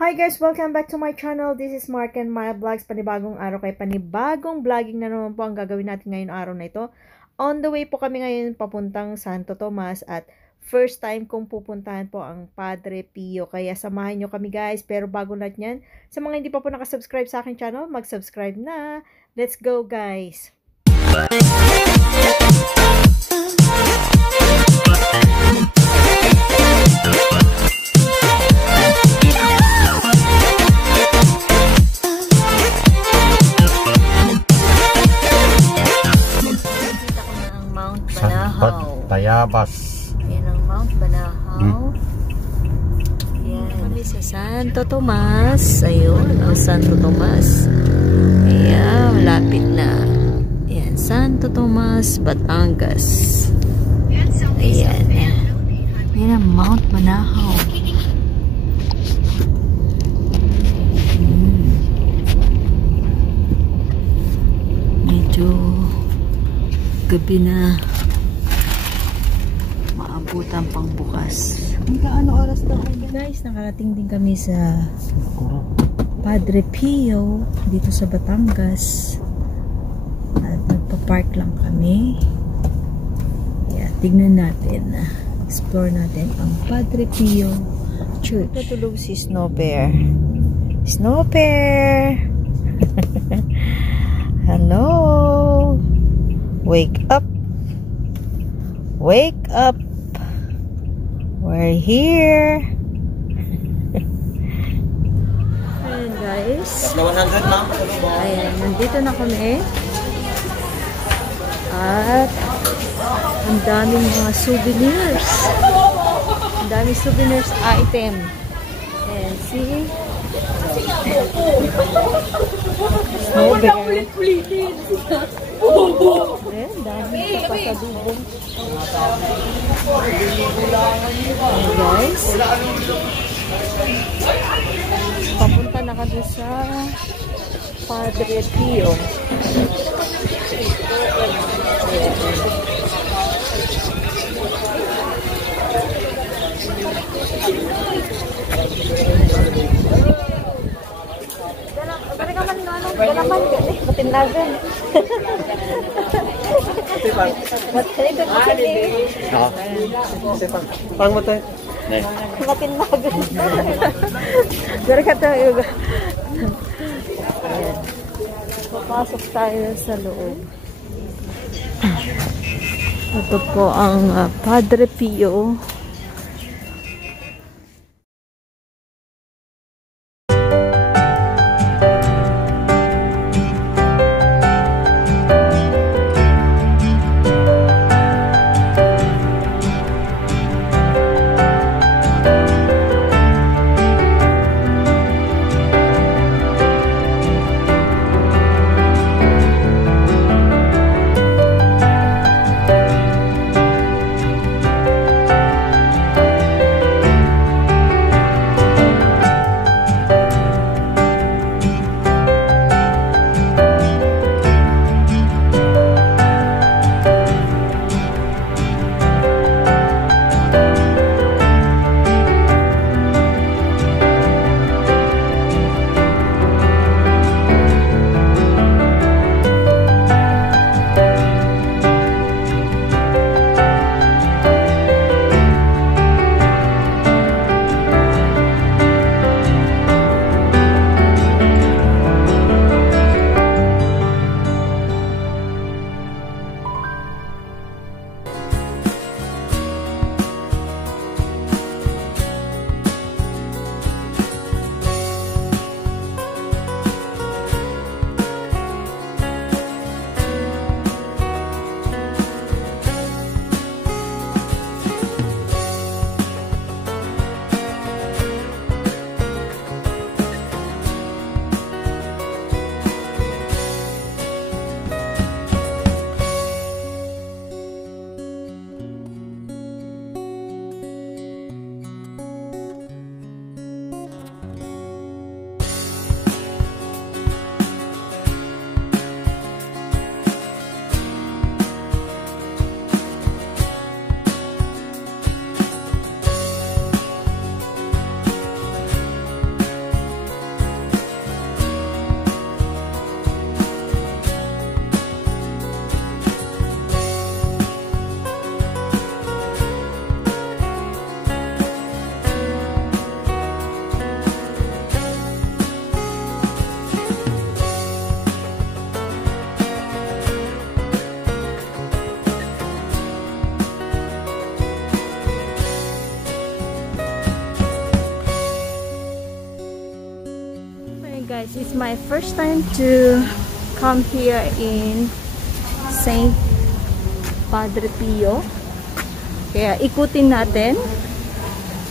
Hi guys! Welcome back to my channel. This is Mark and my vlogs. Panibagong araw kay panibagong vlogging na naman po ang gagawin natin ngayon araw na ito. On the way po kami ngayon papuntang Santo Tomas at first time kong pupuntahan po ang Padre Pio. Kaya samahan nyo kami guys. Pero bago lahat yan, sa mga hindi pa po nakasubscribe sa aking channel, mag-subscribe na. Let's go guys! Tayabas. Yan ang Mount Banahaw. Yan. Kami sa Santo Tomas. Ayun, ang Santo Tomas. Ayan, malapit na. Ayan, Santo Tomas, Batangas. Ayan. Yan ang Mount Banahaw. Medyo gabi na. Maabutan pang bukas. Ano oras daw? Guys, nakarating din kami sa Padre Pio dito sa Batangas. At nagpa-park lang kami. Yeah, tignan natin. Explore natin ang Padre Pio Church. Natulog si Snow Bear. Snow Bear! Hello! Wake up! Wake up! We're here! Ayan guys. Ayan, nandito na kami. At ang daming mga souvenirs. Ang daming souvenirs item. Ayan, see? Snowbear. Ayan, dami pa pasadubong. Ayan guys. Papunta na kami sa Padre Pio. Ayan. Galaman kasi matinagan. Pang mo tayo. Matinagan. Dari ka tayo. Papasok tayo sa loob. Ito po ang Padre Pio. Guys, it's my first time to come here in St. Padre Pio. Kaya ikutin natin.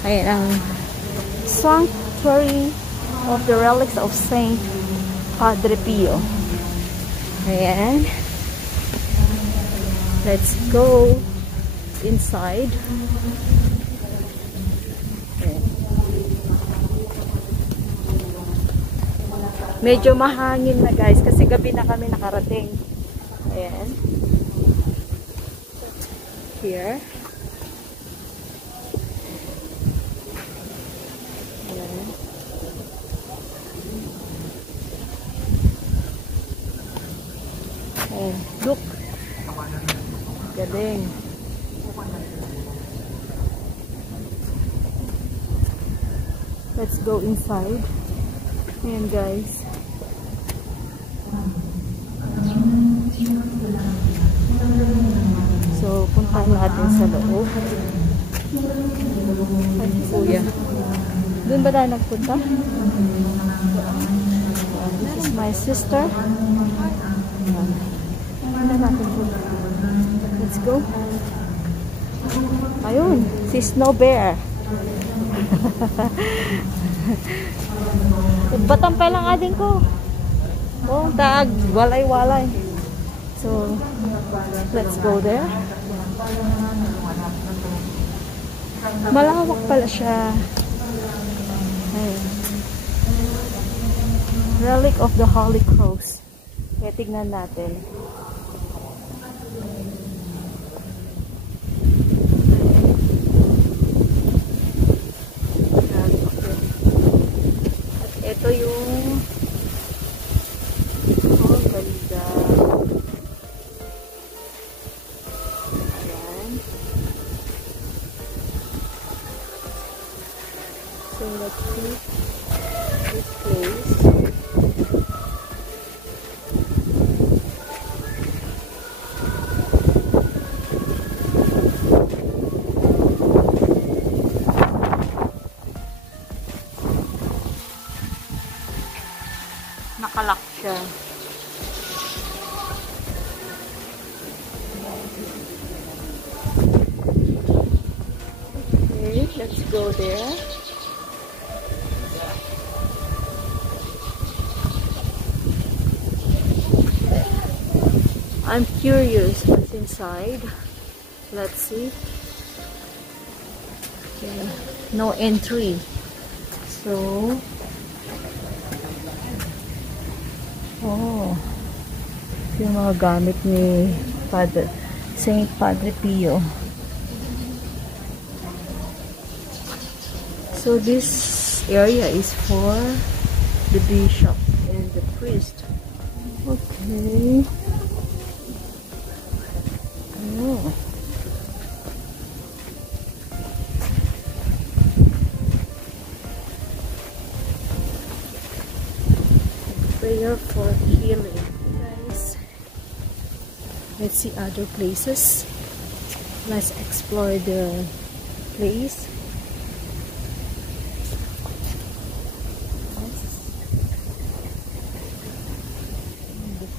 Ayan ang Sanctuary of the Relics of St. Padre Pio. Ayan. Let's go inside. Medyo mahangin na guys kasi gabi na kami nakarating. Ayan. Here. Ayan. Ayan. Look. Galing. Let's go inside. Ayan guys. So, puntahan natin sa loob. Ay, kuya. Doon ba tayo nagpunta? This is my sister. Let's go. Ayun, si Snow Bear. Batampay lang ading ko. Oh, tag, walay-walay. So, let's go there. Malawak pala siya. Ayun. Relic of the Holy Cross. Kaya tignan natin. At ito yung ganda. Ayan. So let's see this place. Nakalak siya. Okay, let's go there. I'm curious what's inside. Let's see. Okay. No entry. So, oh, yung mga gamit ni St. Padre Pio. So this area is for the bishop and the priest. Okay. Oh. Prayer for healing. Guys, let's see other places. Let's explore the place.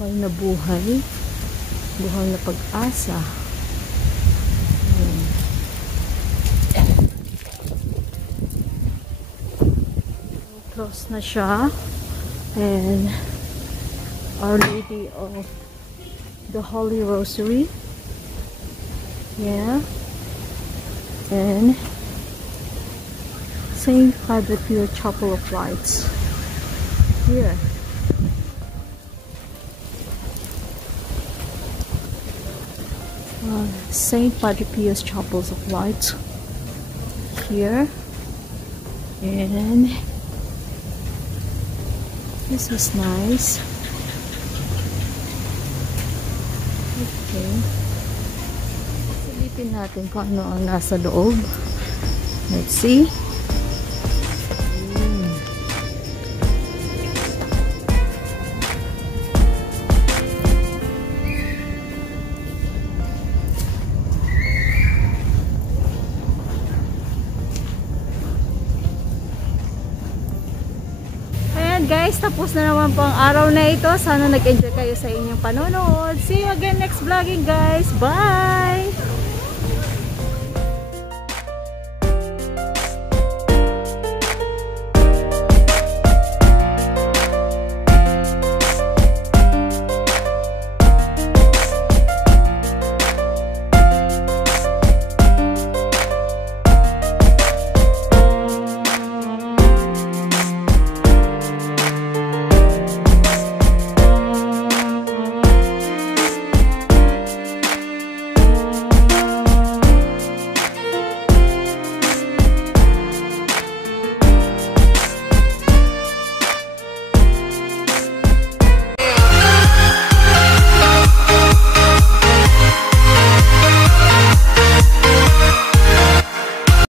Buhay na buhay. Buhay na pag-asa. Close na siya. And Our Lady of the Holy Rosary. Yeah. And St. Padre Pio Chapel of Lights. Here. St. Padre Pio's Chapels of Lights. Here. And this is nice. Okay. Silipin natin kung ano ang nasa loob. Let's see. guys, tapos na naman po ang araw na ito. Sana nag-enjoy kayo sa inyong panonood. See you again next vlogging guys. Bye!